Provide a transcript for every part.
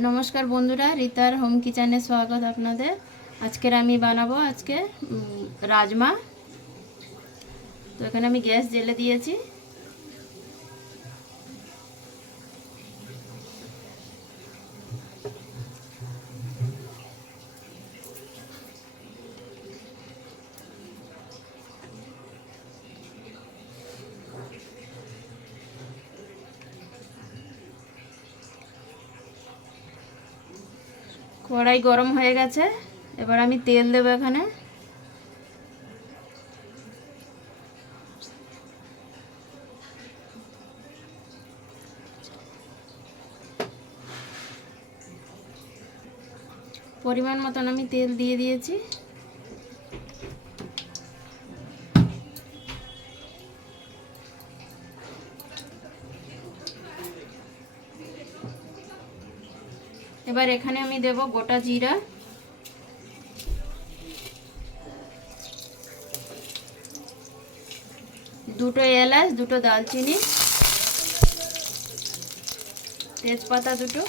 নমস্কার বন্ধুরা, রিতার হোম কিচেনে স্বাগত আপনাদের। আজকের আমি বানাবো রাজমা। তো এখানে আমি গ্যাস জ্বেলে দিয়েছি। কড়াই গরম হয়ে গেছে, এবার আমি তেল দেবো এখানে। পরিমাণ মতন আমি তেল দিয়ে দিয়েছি। এবার এখানে আমি দেব গোটা জিরা, দুটো এলাচ, দুটো দালচিনি, তেজপাতা দুটো,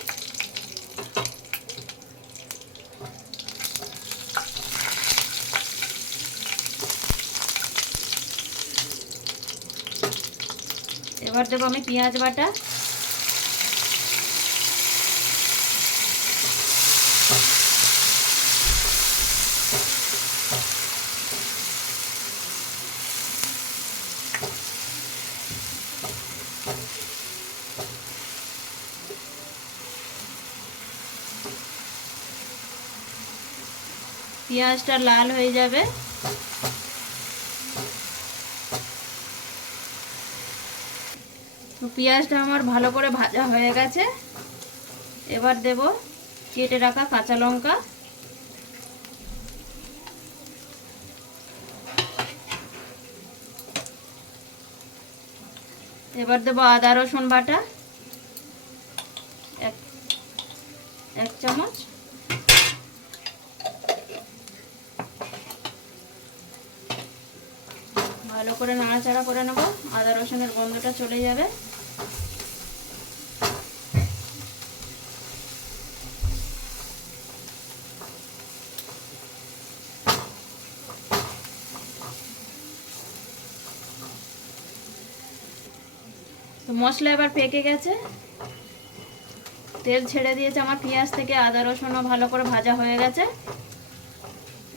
এবার দেবো আমি পেঁয়াজ বাটা, পেঁয়াজটা লাল হয়ে যাবে। তো পেঁয়াজটা আমার ভালো করে ভাজা হয়ে গেছে। এবার দেব কেটে রাখা কাঁচা লঙ্কা, এবার দেব আদা রসুন বাটা এক চামচ, ভালো করে নাড়াচাড়া করে নেব, আদা রসুনের গন্ধটা চলে যাবে। তো মশলা এবার পেকে গেছে, তেল ছেড়ে দিয়েছে আমার পেঁয়াজ থেকে, আদা রসুনও ভালো করে ভাজা হয়ে গেছে।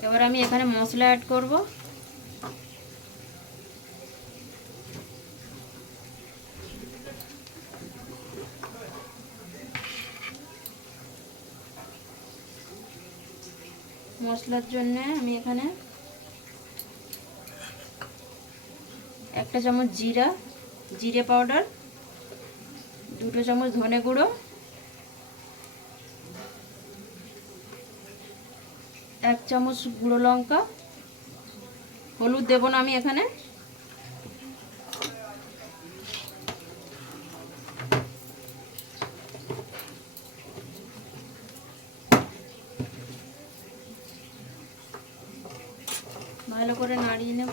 এবার আমি এখানে মশলা অ্যাড করব। মশলার জন্য আমি এখানে 1 চামচ জিরে পাউডার, 2 চামচ ধনে গুঁড়ো, 1 চামচ গুঁড়ো লঙ্কা, হলুদ দেব না আমি এখানে। ভালো করে নাড়িয়ে নেব।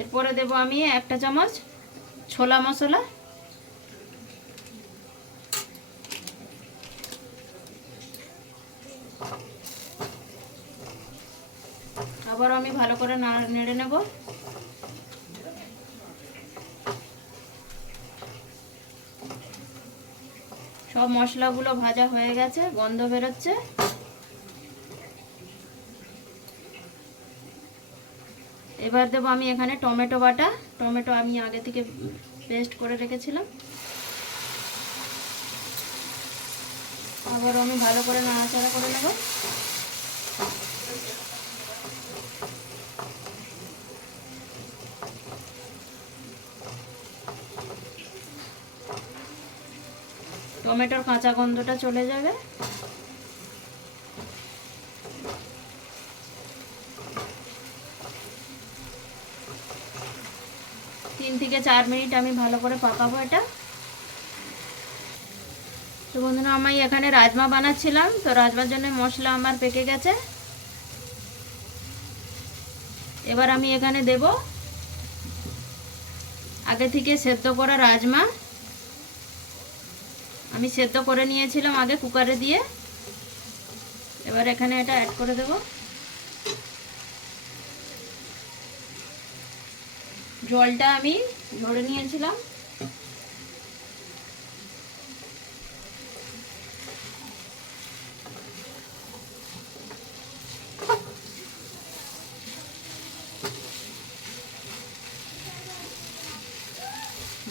এরপরে দেব আমি 1 চামচ ছোলা মশলা, আবার আমি ভালো করে নেড়ে নেব। সব মশলাগুলো ভাজা হয়ে গেছে, গন্ধ বেরোচ্ছে। এবার দেবো আমি এখানে টমেটো বাটা, টমেটো আমি আগে থেকে পেস্ট করে রেখেছিলাম। আবার আমি ভালো করে নাড়াচাড়া করে নেব। টমেটোর কাঁচা গন্ধটা চলে যাবে। 3 থেকে 4 মিনিট আমি ভালো করে পাকাবো এটা। তো বন্ধুরা আমি এখানে রাজমা বানাচ্ছিলাম, তো রাজমার জন্য মশলা আমার পেকে গেছে। এবার আমি এখানে দেব আগে থেকে সেদ্ধ করা রাজমা। আমি সেদ্ধ করে নিয়েছিলাম আগে কুকারে দিয়ে। এবার এখানে এটা অ্যাড করে দেব। জলটা আমি ঝরে নিয়েছিলাম।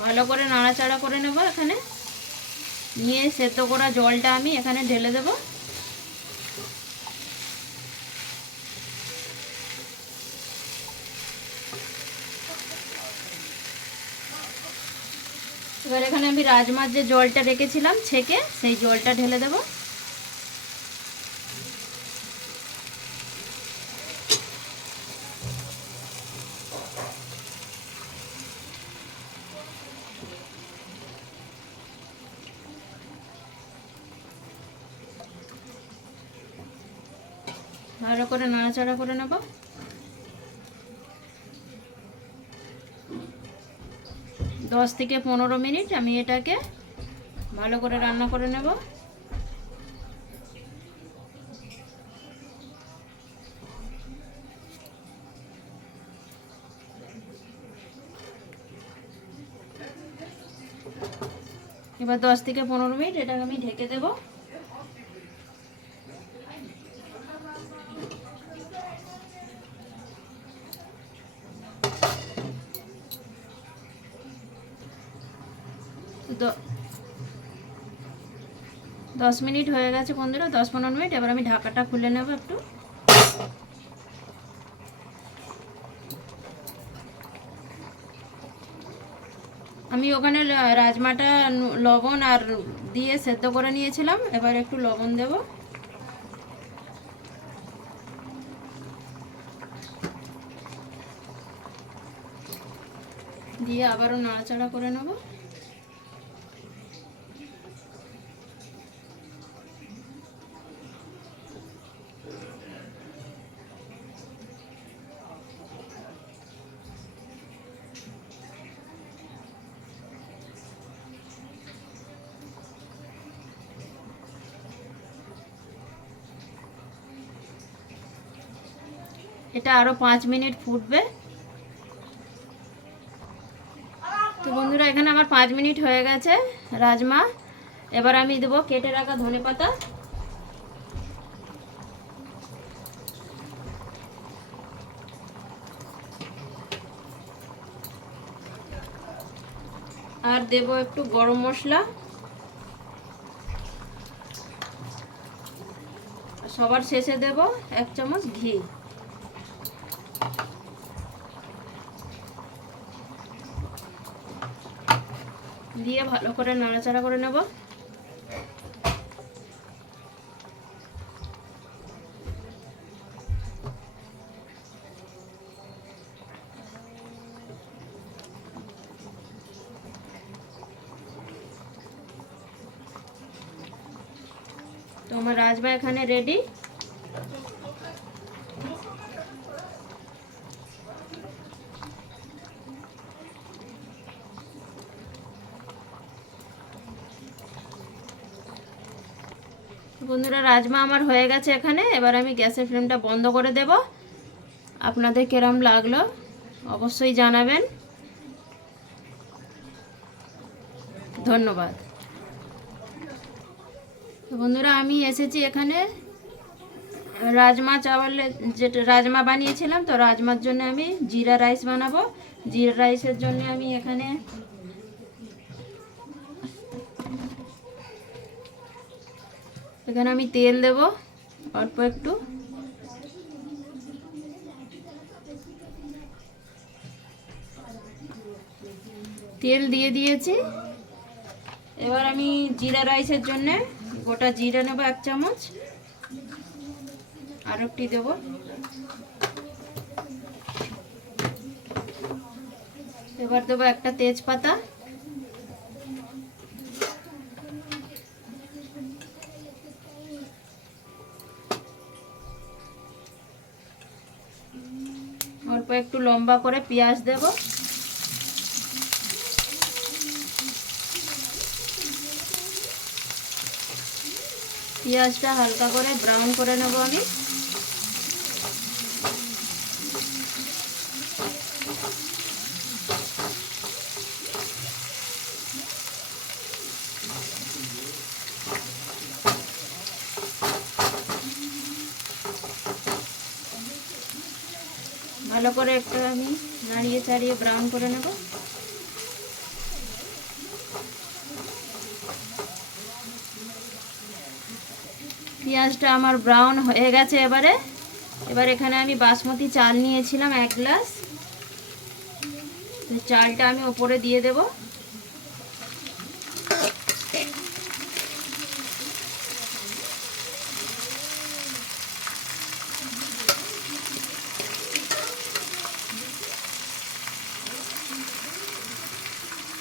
ভালো করে নাড়াচাড়া করে নেব। এখানে নিয়ে সেদ্ধ করা জলটা আমি এখানে ঢেলে দেব। এবার এখানে আমি রাজমার যে জলটা রেখেছিলাম ছেঁকে, সেই জলটা ঢেলে দেব। ভালো করে নাড়াচাড়া করে নেব। দশ থেকে 15 মিনিট আমি এটাকে ভালো করে রান্না করে নেব। এবার 10 থেকে 15 মিনিট এটাকে আমি ঢেকে দেব। তো 10 মিনিট হয়ে গেছে বন্ধুরা, 10-15 মিনিট। এবার আমি ঢাকাটা খুলে নেব একটু। আমি ওখানে রাজমাটা লবণ আর দিয়ে সেদ্ধ করে নিয়েছিলাম। এবার একটু লবণ দেব। দিয়ে আবারও নাড়াচাড়া করে নেব। এটা আরো 5 মিনিট ফুটবে। তো বন্ধুরা এখানে আমার 5 মিনিট হয়ে গেছে রাজমা। এবার আমি দেবো কেটে রাখা ধনেপাতা। আর দেব একটু গরম মশলা। সবার শেষে দেব 1 চামচ ঘি। দিয়ে ভালো করে নাড়াচাড়া করে নেব। তো আমার রাজমা এখানে রেডি। বন্ধুরা রাজমা আমার হয়ে গেছে এখানে। এবার আমি গ্যাসের ফ্লেমটা বন্ধ করে দেব। আপনাদের কেরম লাগলো অবশ্যই জানাবেন। ধন্যবাদ। তো বন্ধুরা আমি এসেছি এখানে রাজমা চাওয়ালের যেটা রাজমা বানিয়েছিলাম, তো রাজমার জন্য আমি জিরা রাইস বানাবো। জিরা রাইসের জন্য আমি এখানে আমি তেল দেব অল্প একটু। তেল দিয়ে দিয়েছি। এবার আমি জিরা রাইসের জন্য গোটা জিরা নেব 1 চামচ। আর একটি দেব। এবার দেবো একটা তেজপাতা, অল্প একটু লম্বা করে পেঁয়াজ দেব, পেঁয়াজটা হালকা করে ব্রাউন করে নেব আমি। ভালো করে একটু আমি নাড়িয়ে চাড়িয়ে ব্রাউন করে নেব। পেঁয়াজটা আমার ব্রাউন হয়ে গেছে। এবার এখানে আমি বাসমতি চাল নিয়েছিলাম 1 গ্লাস, চালটা আমি ওপরে দিয়ে দেব।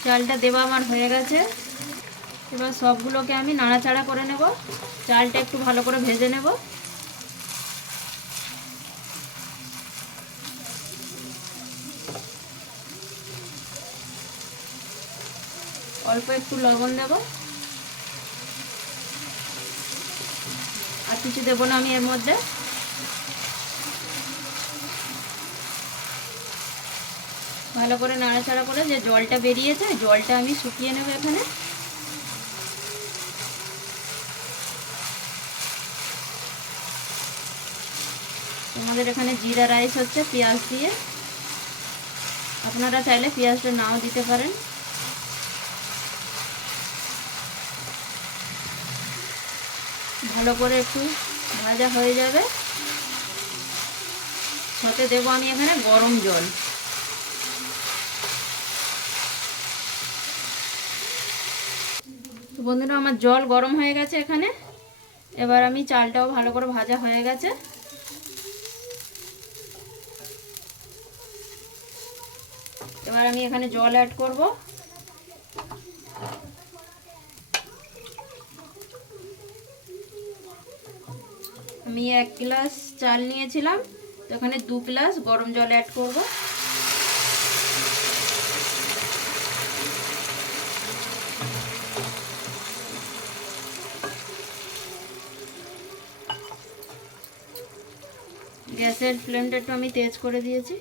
চালটা দেওয়া আমার হয়ে গেছে। এবার সবগুলোকে আমি নাড়াচাড়া করে নেব, চালটা একটু ভালো করে ভেজে নেব। অল্প একটু লবণ দেব, আর কিছু দেবো না আমি এর মধ্যে। ভালো করে নাড়াচাড়া করে যে জলটা বেরিয়েছে জলটা আমি শুকিয়ে নেব এখানে। আমাদের এখানে জিরা রাইস হচ্ছে পেঁয়াজ দিয়ে, আপনারা চাইলে পেঁয়াজটা নাও দিতে পারেন। ভালো করে একটু ভাজা হয়ে যাবে, সাথে দেবো আমি এখানে গরম জল। তো বন্ধুরা আমার জল গরম হয়ে গেছে এখানে। এবার আমি চালটাও ভালো করে ভাজা হয়ে গেছে। এবার আমি এখানে জল অ্যাড করব। আমি 1 গ্লাস চাল নিয়েছিলাম, তো এখানে 2 গ্লাস গরম জল অ্যাড করব। গ্যাসের ফ্লেমটা একটু আমি তেজ করে দিয়েছি।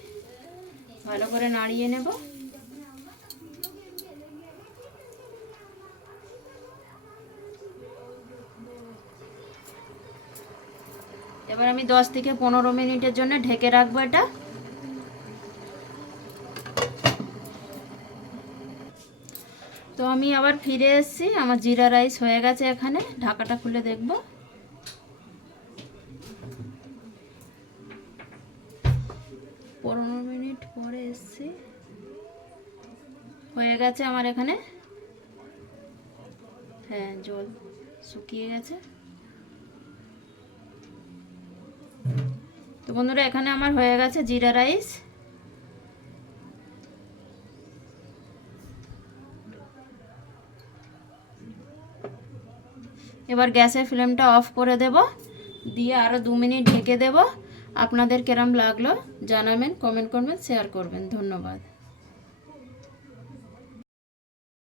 ভালো করে নাড়িয়ে নেব। এবার আমি 10 থেকে 15 মিনিটের জন্য ঢেকে রাখবো এটা। তো আমি আবার ফিরে এসেছি, আমার জিরা রাইস হয়ে গেছে। এখানে ঢাকাটা খুলে দেখব। পনেরো মিনিট পরে এসেছি, হয়ে গেছে আমার এখানে। হ্যাঁ, জল শুকিয়ে গেছে। তো বন্ধুরা এখানে আমার হয়ে গেছে জিরা রাইস। এবার গ্যাসের ফ্লেমটা অফ করে দেব, দিয়ে আরও 2 মিনিট ঢেকে দেব। আপনাদের কেরম লাগলো জানাবেন, কমেন্ট করবেন, শেয়ার করবেন। ধন্যবাদ।